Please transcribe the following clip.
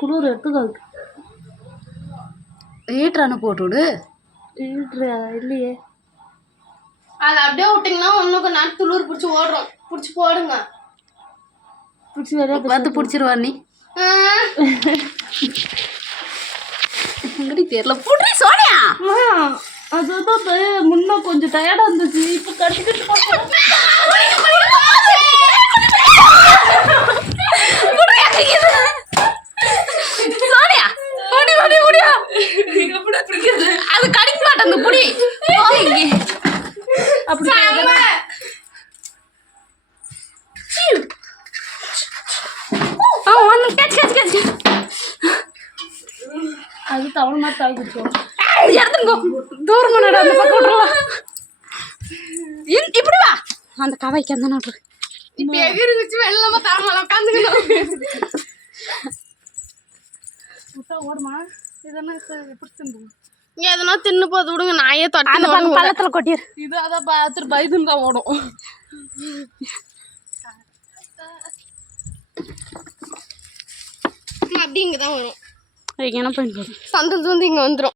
குளிர் எடுத்துக்காது. ஹீட்டரானு போட்டு விடு. ஹீட்ரு இல்லையே. அதை அப்படியே விட்டிங்கன்னா இன்னும் கொஞ்சம் நேரம் துளிர் பிடிச்சி ஓடுறோம். பிடிச்சி போடுங்க. பிடிச்சி வேலையா வந்து பிடிச்சிருவா நீ. எங்கடி தெரியல புட்ரி சோனியா. அதுதான் முன்ன கொஞ்சம் டயர்டா இருந்துச்சு. இப்போ கட்டிக்கிட்டு சோனியா ஓடி ஓடி ஓடியா. எப்படி பிடிக்கிறது? அது கடிக்க மாட்டேன் அந்த புடி. அப்படி ஒன்று கேட்ச் கேட்ச் கேட்ச். அது தவறு மாதிரி தாய் குடிச்சோம். எடுத்துன்னு போ. தூரமாக நட. அந்த பக்கம் விட்டுருவா. இப்படி வா. அந்த கவாய்க்கு அந்த நோட்டு இப்போ எகிரி வச்சு வெள்ளமா தரமால உட்காந்துக்கணும். ஓடுமா இதெல்லாம் எப்படி தின்னு எதனா தின்னு போது விடுங்க. நாயே தொட்டி அந்த பள்ளத்தில் கொட்டிடு. இது அதான் பார்த்துட்டு பயதுன்னு தான் ஓடும். அப்படி இங்கே தான் வரும். என்ன பண்ணி சந்தோஷம் வந்து இங்கே வந்துடும்.